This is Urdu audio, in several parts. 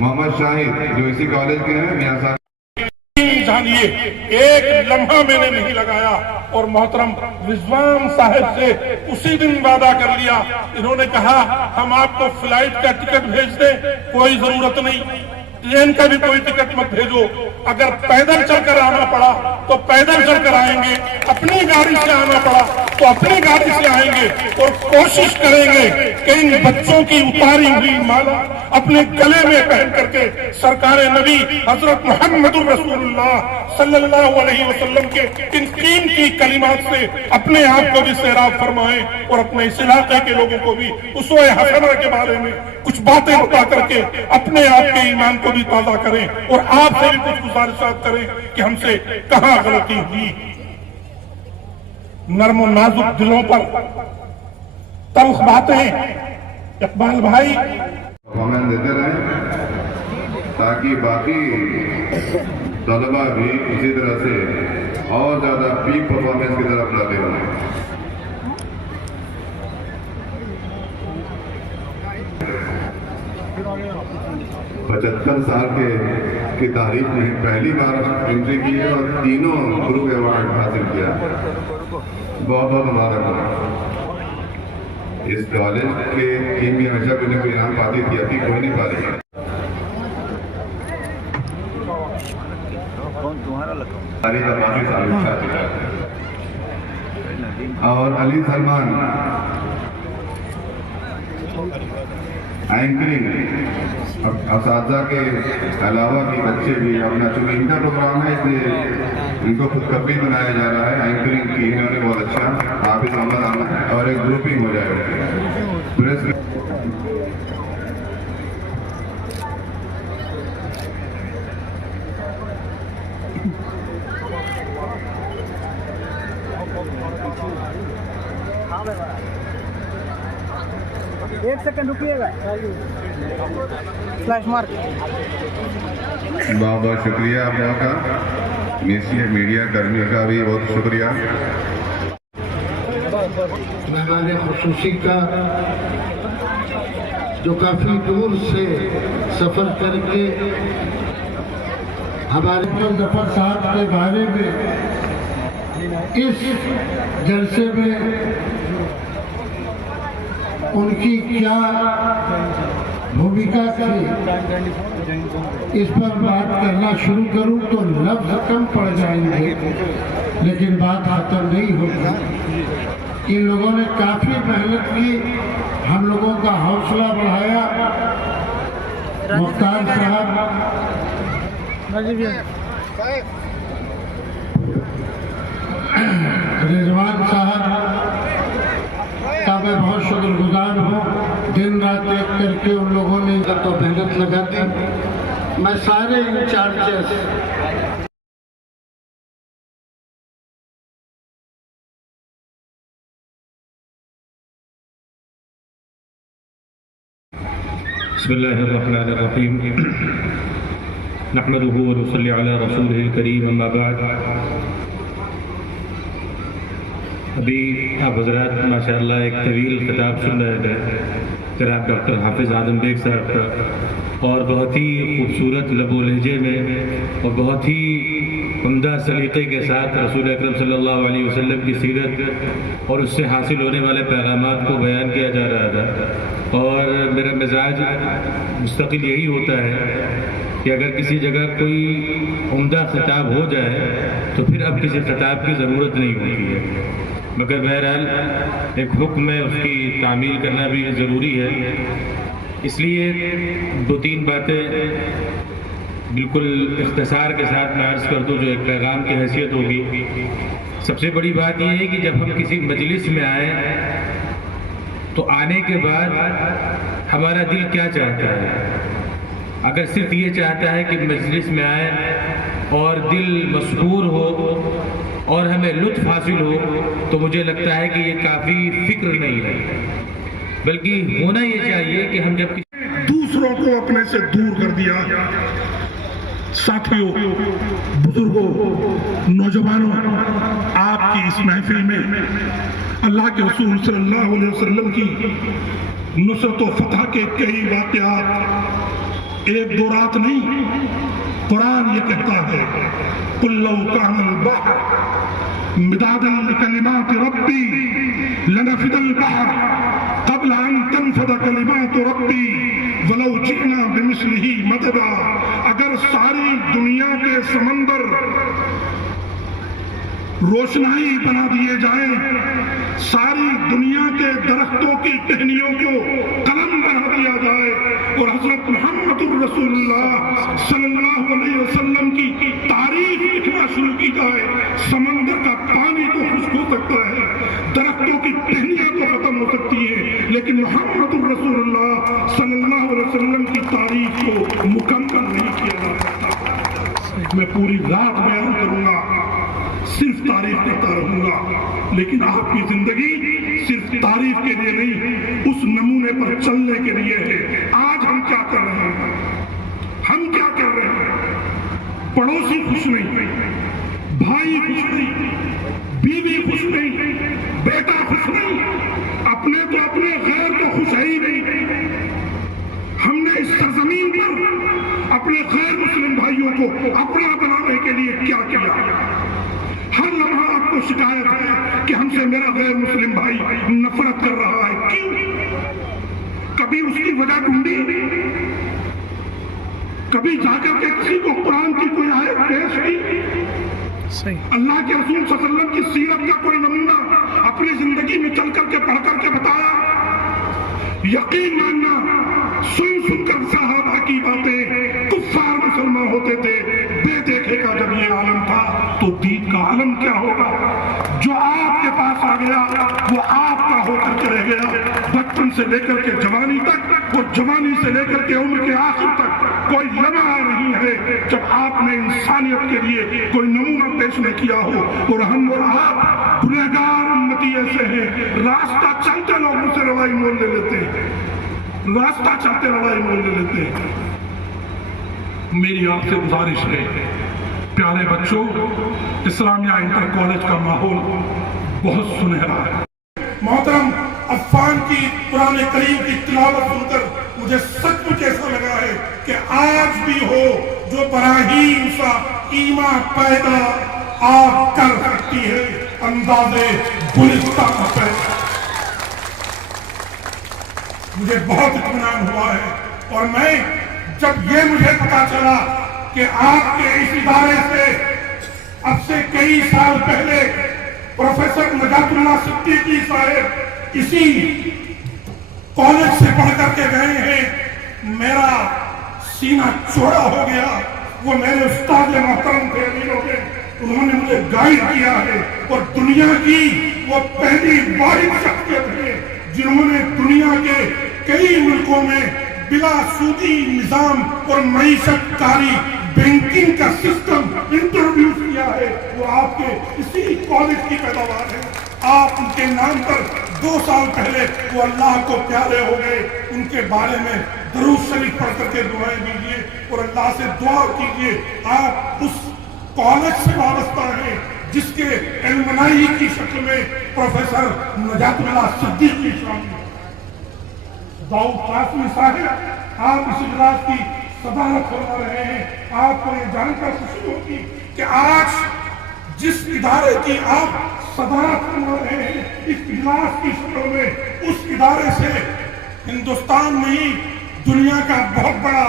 محمد شاہد جو اسی کالج کے ہیں میاں صاحب جانیے ایک لمحہ میں نے نہیں لگایا اور محترم رضوان صاحب سے اسی دن وعدہ کر لیا. انہوں نے کہا ہم آپ کو فلائٹ کا ٹکٹ بھیج دیں, کوئی ضرورت نہیں, ٹرین کا بھی کوئی ٹکٹ مت بھیجو, اگر پیدل چل کر آنا پڑا تو پیدل چل کر آئیں گے, اپنی گاڑی سے آنا پڑا تو اپنی گاڑی سے آئیں گے, اور کوشش کریں گے کہ ان بچوں کی اتاری ہوئی مالا اپنے گلے میں پہن کر کے سرکار نبی حضرت محمد رسول اللہ صلی اللہ علیہ وسلم کے ان قیمتی کلمات سے اپنے آپ کو بھی سیراب فرمائیں, اور اپنے اس علاقے کے لوگوں کو بھی اسوہ حسنہ کے بارے میں کچھ باتیں بتا کر کے اپنے آپ کے ایمان کو بھی تازہ کریں, اور آپ سے بھی کچھ گزارشات کریں کہ ہم سے کہاں غلطی ہوئی. نرم و نازک دلوں پر تلخ باتیں اقبال بھائی پرفارمنس دیتے رہیں تاکہ باقی طلبہ بھی اسی طرح سے اور زیادہ پیک پرفارمنس کی طرف لاتے رہیں. 75 سال کی تاریخ میں پہلی بار انٹری کی ہے اور تینوں گروپ ایوارڈ حاصل کیا. بہت بہت مبارک ہو. اس کالج کے ٹیم میں ہمیشہ کوئی نہ کوئی انعام پاتی تھی, ابھی کوئی نہیں پا رہی ہے. اور علی سلمان اینکرنگ اساتذہ کے علاوہ بھی بچے بھی اپنا, چونکہ ان کا پروگرام ہے اس لیے ان کو خود کبھی بنایا جا رہا ہے. اینکرنگ کی انہوں نے بہت اچھا حافظ محمد آنا اور ایک گروپنگ ہو جائے گا. پریس ایک سیکنڈ رکیے گا, فلیش مارک. بہت بہت شکریہ آپ لوگوں کا, میڈیا کرمیوں کا بھی بہت شکریہ. مہمان خصوصی کا جو کافی دور سے سفر کر کے ہمارے ظفر صاحب کے بارے میں اس جلسے میں ان کی کیا بھومکا تھی اس پر بات کرنا شروع کروں تو لفظ کم پڑ جائیں گے, لیکن بات ختم نہیں ہوگی. ان لوگوں نے کافی محنت کی, ہم لوگوں کا حوصلہ بڑھایا. مختار صاحب, رضوان صاحب کا میں بہت شکر گزار ہوں. دن رات ایک کر کے ان لوگوں نے تو محنت لگا دی. میں سارے انچارجز بسم اللہ الرحمن الرحیم نحمده ونصلی علی رسوله الکریم اما بعد. ابھی آپ حضرات ماشاءاللہ ایک طویل خطاب سن رہے تھے جناب ڈاکٹر حافظ اعظم بیگ صاحب کا, اور بہت ہی خوبصورت لب و لہجے میں اور بہت ہی عمدہ سلیقے کے ساتھ رسول اکرم صلی اللہ علیہ وسلم کی سیرت اور اس سے حاصل ہونے والے پیغامات کو بیان کیا جا رہا تھا. اور میرا مزاج مستقل یہی ہوتا ہے کہ اگر کسی جگہ کوئی عمدہ خطاب ہو جائے تو پھر اب کسی خطاب کی ضرورت نہیں ہوتی ہے, مگر بہرحال ایک حکم ہے, اس کی تعمیل کرنا بھی ضروری ہے. اس لیے 2-3 باتیں بالکل اختصار کے ساتھ میں عرض کر دوں جو ایک پیغام کی حیثیت ہوگی. سب سے بڑی بات یہ ہے کہ جب ہم کسی مجلس میں آئیں تو آنے کے بعد ہمارا دل کیا چاہتا ہے. اگر صرف یہ چاہتا ہے کہ مجلس میں آئیں اور دل مسحور ہو اور ہمیں لطف حاصل ہو تو مجھے لگتا ہے کہ یہ کافی فکر نہیں ہے, بلکہ ہونا یہ چاہیے کہ ہم جب دوسروں کو اپنے سے دور کر دیا. ساتھیوں, بزرگوں, نوجوانوں, آپ کی اس محفل میں اللہ کے رسول صلی اللہ علیہ وسلم کی نصرت و فتح کے کئی واقعات ایک دو رات نہیں، قرآن یہ کہتا ہے قُلْ لَوْ كَانَ الْبَحْرُ مِدَادًا لِكَلِمَاتِ رَبِّي لَنَفِدَ الْبَحْرُ قَبْلَ أَن تَنفَدَ كَلِمَاتُ رَبِّي وَلَوْ جِئْنَا بِمِثْلِهِ مَدَدًا۔ اگر ساری دنیا کے سمندر روشنائی بنا دیے جائیں، ساری دنیا کے درختوں کی ٹہنیوں کو قلم بنا دیا جائے اور حضرت محمد الرسول اللہ صلی اللہ علیہ وسلم کی تعریف لکھنا شروع کی جائے، سمندر کا پانی تو خشک ہو سکتا ہے، درختوں کی ٹہنیاں تو ختم ہو سکتی ہیں، لیکن محمد الرسول اللہ صلی اللہ علیہ وسلم کی تعریف کو مکمل نہیں کیا جا سکتا۔ میں پوری رات بیان کروں گا، صرف تعریف کرتا رہوں گا، لیکن آپ کی زندگی صرف تعریف کے لیے نہیں، اس نمونے پر چلنے کے لیے ہے۔ آج ہم کیا کر رہے ہیں؟ ہم کیا کر رہے ہیں؟ پڑوسی خوش نہیں، بھائی خوش نہیں، بیوی خوش نہیں، بیٹا خوش نہیں، اپنے تو اپنے غیر تو خوش ہے ہی نہیں۔ ہم نے اس سرزمین پر اپنے غیر مسلم بھائیوں کو اپنا بنانے کے لیے کیا کیا؟ ہر لمحہ آپ کو شکایت ہے کہ ہم سے میرا غیر مسلم بھائی نفرت کر رہا ہے، کیوں؟ کبھی اس کی وجہ ڈھونڈی؟ کبھی جا کر کے کسی کو قرآن کی کوئی آیت پیش کی؟ اللہ کے رسول صلی اللہ علیہ وسلم کی سیرت کا کوئی نمونہ اپنی زندگی میں چل کر کے پڑھ کر کے بتایا؟ یقین ماننا، سن کر صحابہ کی باتیں، کفار مسلمان ہوتے تھے، بے دیکھے کا جب یہ عالم تھا تو دین کا عالم کیا ہوگا؟ جو آپ کے پاس آ گیا وہ آپ کا ہو کر کے رہ گیا، بچپن سے لے کر کے جوانی تک اور جوانی سے لے کر کے عمر کے آخر تک کوئی لمحہ نہیں ہے جب آپ نے انسانیت کے لیے کوئی نمونہ پیش نہ کیا ہو۔ اور ہم اور آپ گنہگار امتی ایسے ہیں، راستہ چلتے لوگوں سے لڑائی مول لے لیتے ہیں، راستہ چلتے لڑائی مول لے لیتے ہیں۔ میری آپ سے گزارش ہے پیارے بچوں، اسلامیہ انٹر کالج کا ماحول بہت سنہرا ہے۔ محترم عفان کی قرآن کریم کی تلاوت سن کر مجھے سچ مچ ایسا لگا ہے کہ آج بھی ہو جو براہیم سا ایمان پیدا آپ کر سکتی ہے اندازے گلستہ کا پیدا۔ مجھے بہت اطمینان ہوا ہے، اور میں جب یہ مجھے پتا چلا کہ آپ کے اس ادارے سے اب سے کئی سال پہلے پروفیسر نجات اللہ صدیقی صاحب اسی کالج سے پڑھ کر کے گئے ہیں، میرا سینہ چوڑا ہو گیا۔ وہ میرے استاد محترم تھے، انہوں نے مجھے گائیڈ کیا ہے، اور دنیا کی وہ پہلی واحد شخصیت ہے جنہوں نے دنیا کے کئی ملکوں میں بلا سودی نظام اور معیشت کاری بینکنگ کا سسٹم انٹروڈیوس کیا ہے، وہ آپ کے اسی کالج کی پیداوار ہے۔ آپ ان کے نام پر 2 سال پہلے وہ اللہ کو پیارے ہو گئے، ان کے بارے میں درود شریف پڑھ کر کے دعائیں دیجیے اور اللہ سے دعا کیجیے۔ آپ اس کالج سے وابستہ ہیں جس کے علمائی کی شکل میں پروفیسر نجات اللہ صدیقی شامل ہیں۔ داؤد قاسمی صاحب، آپ اس اجلاس کی صدارت فرما رہے ہیں۔ آپ کو یہ جان کر خوشی ہوگی کہ آج جس ادارے کی آپ صدارت فرما رہے ہیں اس اجلاس کی شکل میں، اس ادارے سے ہندوستان میں ہی دنیا کا بہت بڑا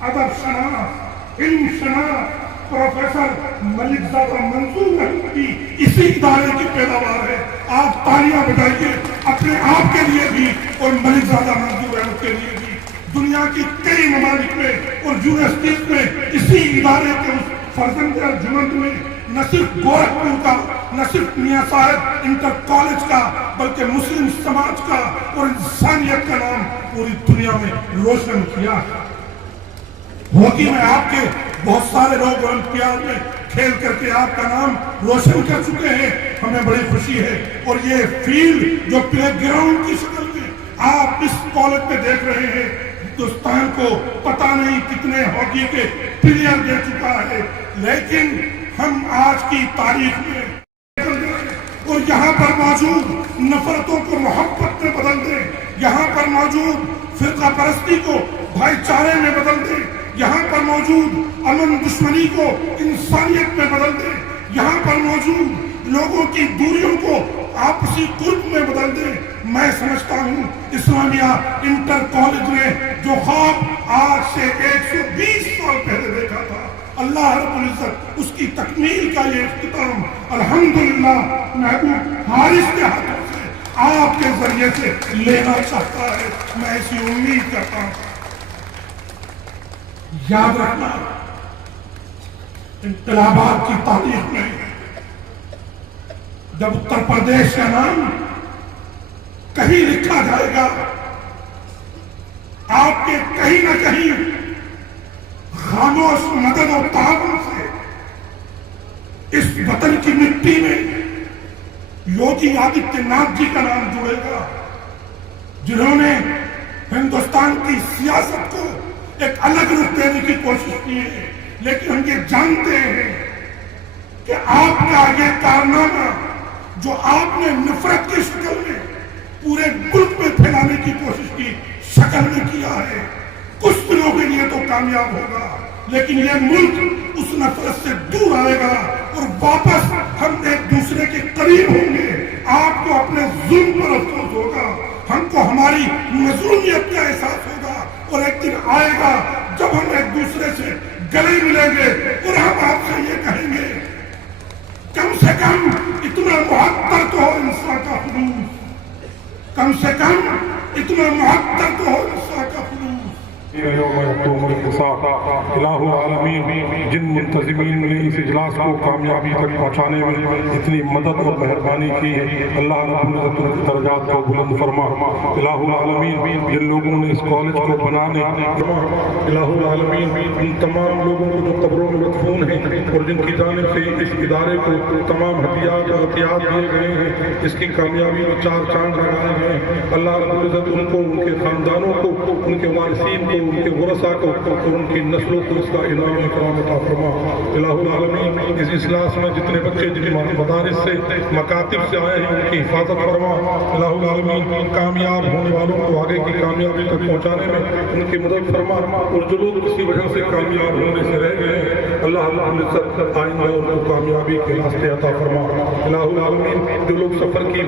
ادب شناس، علم شناس پروفیسر ملک زادہ منصور احمد کی اسی ادارے کی پیداوار ہے۔ آپ تالیاں بجائیے اپنے آپ کے لیے بھی اور ملک زادہ منصور احمد کے لیے بھی۔ دنیا کی کئی ممالک میں اور یونیورسٹیز میں اسی ادارے کے اس فرزند ارجمنٹ میں نہ صرف گورکھپور کا، نہ صرف میاں صاحب انٹر کالج کا، بلکہ مسلم سماج کا اور انسانیت کا نام پوری دنیا میں روشن کیا ہے۔ ہاکی میں آپ کے بہت سارے لوگ اولمپیاڈ میں کھیل کر کے آپ کا نام روشن کر چکے ہیں، ہمیں بڑی خوشی ہے۔ اور یہ فیلڈ جو پلے گراؤنڈ کی شکل میں آپ اس کالج میں دیکھ رہے ہیں، ہندوستان کو پتہ نہیں کتنے ہاکی کے پلیئر دے چکا ہے، لیکن ہم آج کی تاریخ میں اور یہاں پر موجود نفرتوں کو محبت میں بدل دیں، یہاں پر موجود فرقہ پرستی کو بھائی چارے میں بدل دے، یہاں پر موجود امن دشمنی کو انسانیت میں بدل دے، یہاں پر موجود لوگوں کی دوریوں کو آپسی قرب میں بدل دے۔ میں سمجھتا ہوں اسلامیہ انٹر کالج نے جو خواب آج سے 120 سال پہلے دیکھا تھا، اللہ رب العزت اس کی تکمیل کا یہ اختتام الحمدللہ محبوب حارث کے ہاتھوں سے آپ کے ذریعے سے لینا چاہتا ہے۔ میں ایسی امید کرتا ہوں۔ یاد رکھنا، انقلابات کی تاریخ میں جب اتر پردیش کا نام کہیں لکھا جائے گا، آپ کے کہیں نہ کہیں خاموش مدد اور تعاون سے اس وطن کی مٹی میں یوگی آدتیہ ناتھ جی کا نام جڑے گا، جنہوں نے ہندوستان کی سیاست کو ایک الگ رخ دینے کی کوشش کی ہے، لیکن ہم یہ جانتے ہیں کہ آپ کا یہ کارنامہ جو آپ نے نفرت کی شکل میں پورے ملک میں پھیلانے کی کوشش کی شکل میں کیا ہے، کچھ دنوں کے لیے تو کامیاب ہوگا، لیکن یہ ملک اس نفرت سے دور آئے گا اور واپس ہم ایک دوسرے کے قریب ہوں گے۔ آپ کو اپنے ظلم پر افسوس ہوگا، ہم کو ہماری مظلومیت کا احساس ہوگا، اور ایک دن آئے گا جب ہم ایک دوسرے سے گلے ملیں گے اور ہم آپ سے یہ کہیں گے کم سے کم اتنا معطر تو ہو انسان کا خلوص، کم سے کم اتنا معطر تو ہو انسان کا خلوص۔ یوم یقوم الحساب، الہ العالمین جن منتظمین نے اس اجلاس کو کامیابی تک پہنچانے میں اتنی مدد اور مہربانی کی ہے، اللہ رب العزت ان کے درجات کو بلند فرما۔ الہ العالمین جن لوگوں نے اس کالج کو بنانے، الہ العالمین ان تمام لوگوں کو جو قبروں میں مدفون ہیں اور جن کی جانب سے اس ادارے کو تمام ہدیات اور عطیات دیے گئے ہیں، اس کی کامیابی میں چار چاند لگائے گئے ہیں، اللہ رب العزت ان کو، ان کے خاندانوں کو، ان کے وارثین کو، ان کے ورثاء کو اور ان کی نسلوں کو اس کا انعام اکرام عطا فرما۔ الہ العالمین اس اجلاس میں جتنے بچے جن مدارس سے، مکاتب سے آئے ہیں، ان کی حفاظت فرما۔ الہ العالمین کامیاب ہونے والوں کو آگے کی کامیابی تک پہنچانے میں ان کی مدد فرما، اور جو لوگ کسی وجہ سے کامیاب ہونے سے رہ گئے ہیں، اللہ العزت آئندہ ان کو کامیابی کے راستے عطا فرما۔ الہ العالمین جو لوگ سفر کی